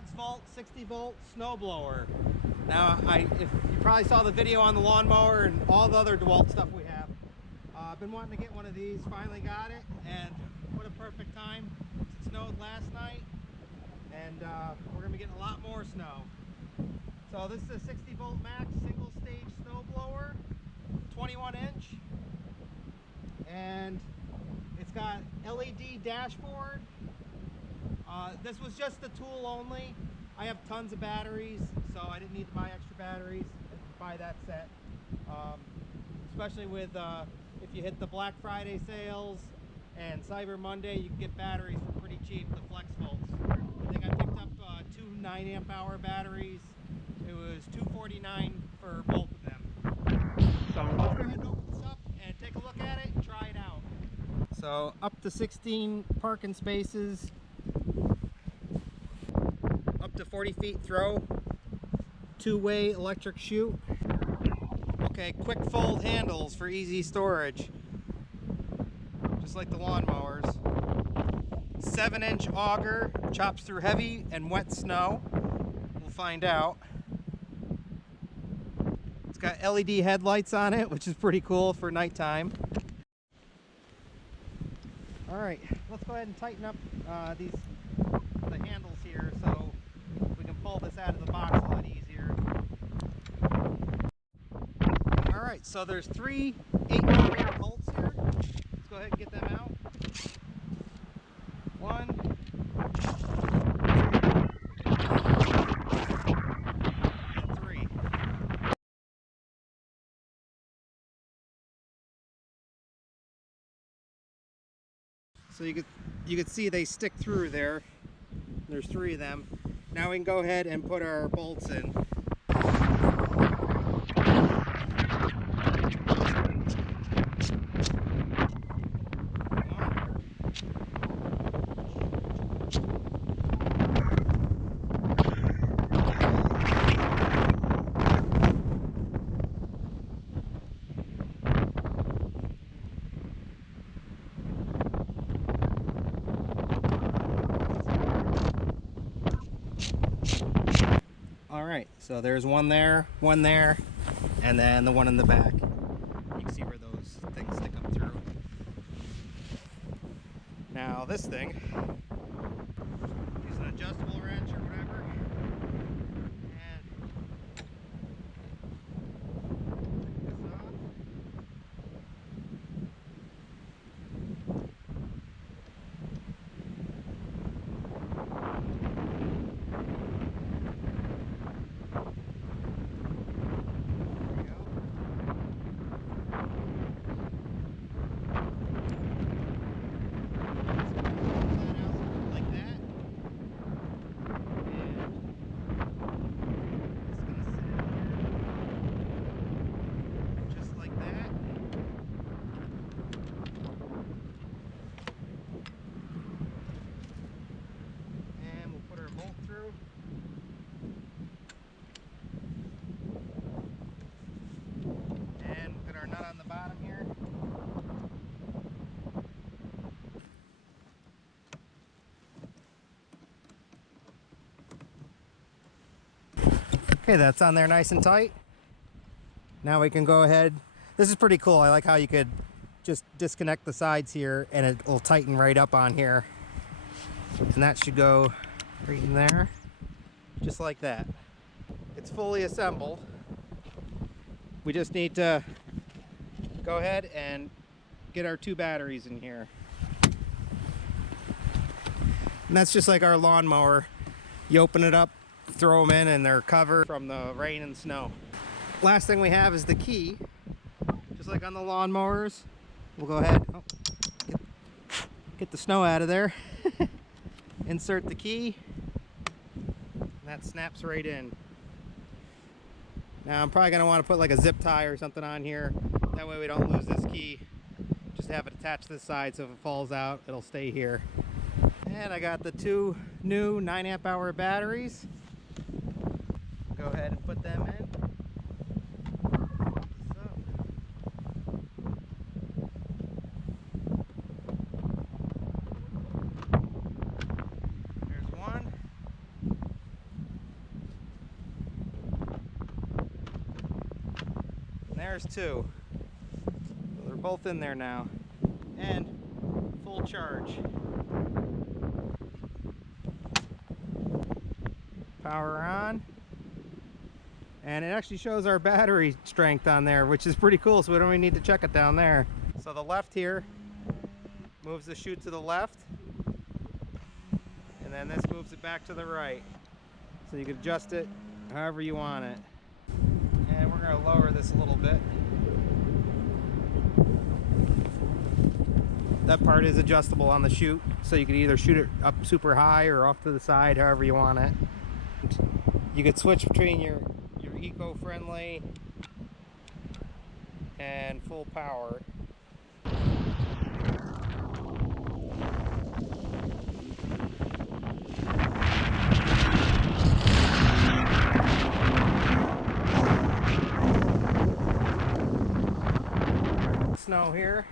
flexvolt 60-volt snowblower. Now, if you probably saw the video on the lawnmower and all the other Dewalt stuff we have. I've been wanting to get one of these, finally got it, and what a perfect time. It snowed last night, and we're going to be getting a lot more snow. So this is a 60-volt max single-stage snowblower, 21-inch, and it's got LED dashboard. This was just the tool only. I have tons of batteries, so I didn't need to buy extra batteries and buy that set. Especially with if you hit the Black Friday sales and Cyber Monday, you can get batteries for pretty cheap, the flexvolts. I think I picked up 2 9-amp-hour batteries. It was $249 for both of them. So let's go ahead and open this up and take a look at it and try it out. So up to 16 parking spaces, up to 40 feet throw, 2-way electric chute. Okay, quick fold handles for easy storage, just like the lawnmowers. 7-inch auger, chops through heavy and wet snow. We'll find out. It's got LED headlights on it, which is pretty cool for nighttime. All right, let's go ahead and tighten up the handles here so we can pull this out of the box a lot easier. All right, so there's 3 8mm bolts here. Let's go ahead and get them out. 1, 2, and 3. So you could see they stick through there. There's 3 of them. Now we can go ahead and put our bolts in. Alright, so there's one there, and then the one in the back. You can see where those things stick up through. Now this thing, use an adjustable wrench or whatever, and take this off. Okay, that's on there nice and tight. Now we can go ahead. This is pretty cool. I like how you could just disconnect the sides here and it will tighten right up on here. And that should go right in there, just like that. It's fully assembled. We just need to go ahead and get our 2 batteries in here. And that's just like our lawnmower. You open it up, throw them in, and they're covered from the rain and snow. Last thing we have is the key. Just like on the lawnmowers, we'll go ahead, get the snow out of there. Insert the key, and that snaps right in. Now I'm probably going to want to put like a zip tie or something on here. That way we don't lose this key. Just have it attached to the side so if it falls out, it'll stay here. And I got the 2 new 9-amp-hour batteries. Go ahead and put them in. There's one. there's two. So they're both in there now. And full charge. Power on. And it actually shows our battery strength on there, which is pretty cool, so we don't even need to check it down there. So the left here moves the chute to the left, and then this moves it back to the right. So you can adjust it however you want it. And we're going to lower this a little bit. That part is adjustable on the chute, so you can either shoot it up super high or off to the side, however you want it. You could switch between your eco-friendly and full power. Snow here.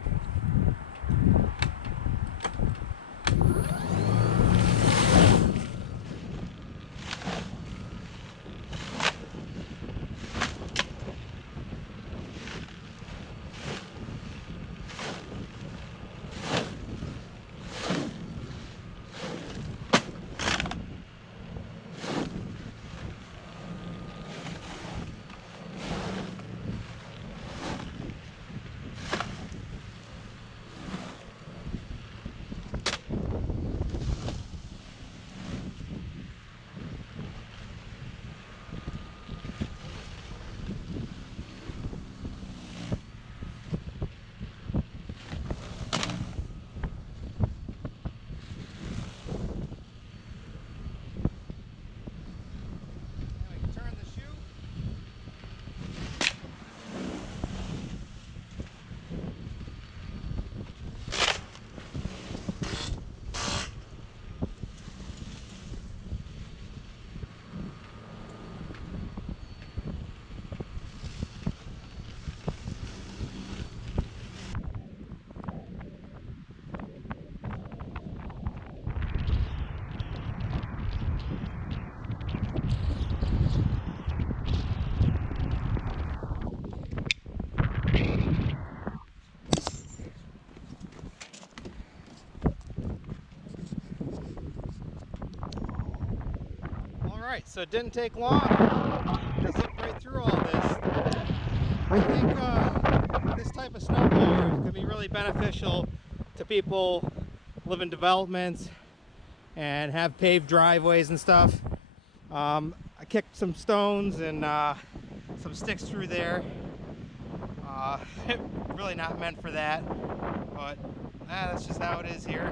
Alright, so it didn't take long to zip right through all this. I think this type of snowblower could be really beneficial to people who live in developments and have paved driveways and stuff. I kicked some stones and some sticks through there. Really not meant for that, but that's just how it is here.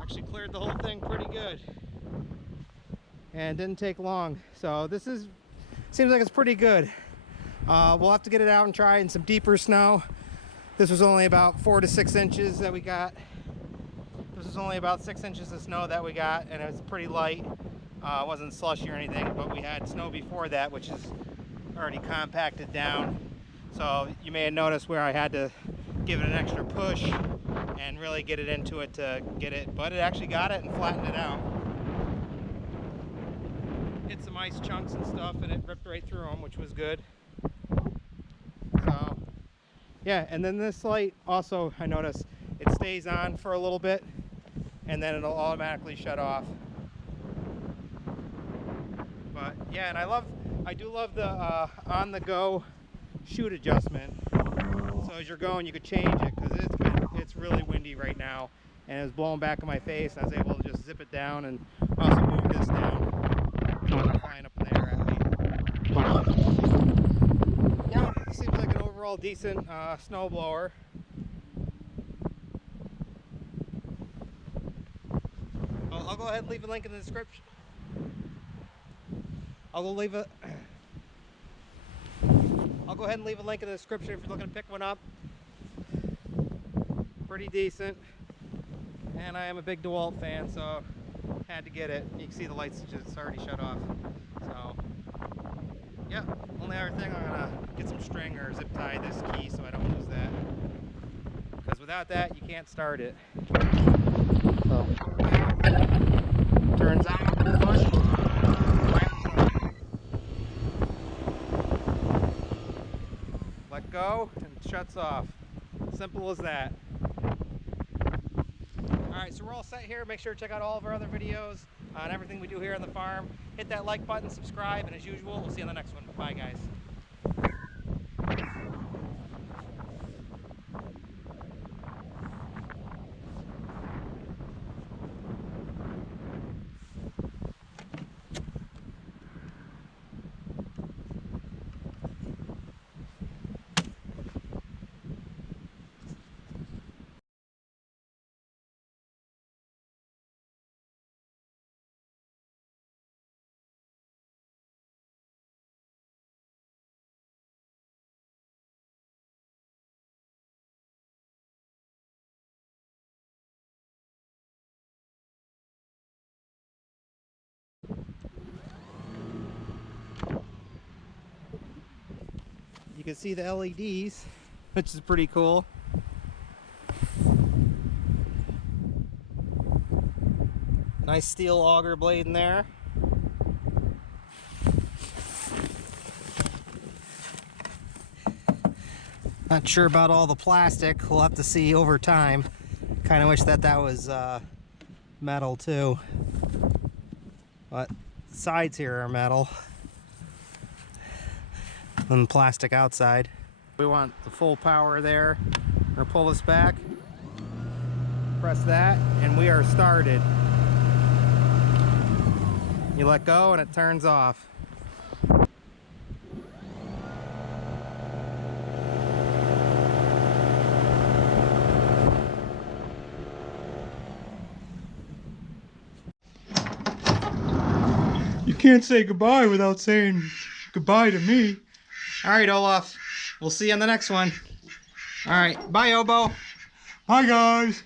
Actually cleared the whole thing pretty good. And didn't take long, so this seems like it's pretty good. We'll have to get it out and try in some deeper snow. This was only about 4 to 6 inches that we got. This was only about 6 inches of snow that we got, and it was pretty light. It wasn't slushy or anything, but we had snow before that, which is already compacted down. So you may have noticed where I had to give it an extra push and really get it into it to get it, but it actually got it and flattened it out. Hit some ice chunks and stuff, and it ripped right through them, which was good. So yeah, and then this light also, I noticed it stays on for a little bit and then it'll automatically shut off. But yeah, and I do love the on-the-go chute adjustment. So as you're going, you could change it, because it's really windy right now, and it was blowing back in my face. I was able to just zip it down and also move this down. Flying up in the air at me. Yeah, seems like an overall decent snowblower. I'll go ahead and leave a link in the description. I'll go ahead and leave a link in the description if you're looking to pick one up. Pretty decent. And I am a big Dewalt fan, so had to get it. You can see the lights just already shut off. So yeah, only other thing, I'm gonna get some string or zip tie this key so I don't lose that, because without that you can't start it. So turns on, push, go and it shuts off. Simple as that. Alright, so we're all set here. Make sure to check out all of our other videos on everything we do here on the farm. Hit that like button, subscribe, and as usual, we'll see you on the next one. Bye, guys. You can see the LEDs, which is pretty cool. Nice steel auger blade in there. Not sure about all the plastic. We'll have to see over time. Kind of wish that was metal too. But the sides here are metal. And plastic outside. We want the full power there. We're gonna pull this back, press that, and we are started. You let go and it turns off. You can't say goodbye without saying goodbye to me. All right, Olaf. We'll see you on the next one. All right. Bye, Obo. Bye, guys.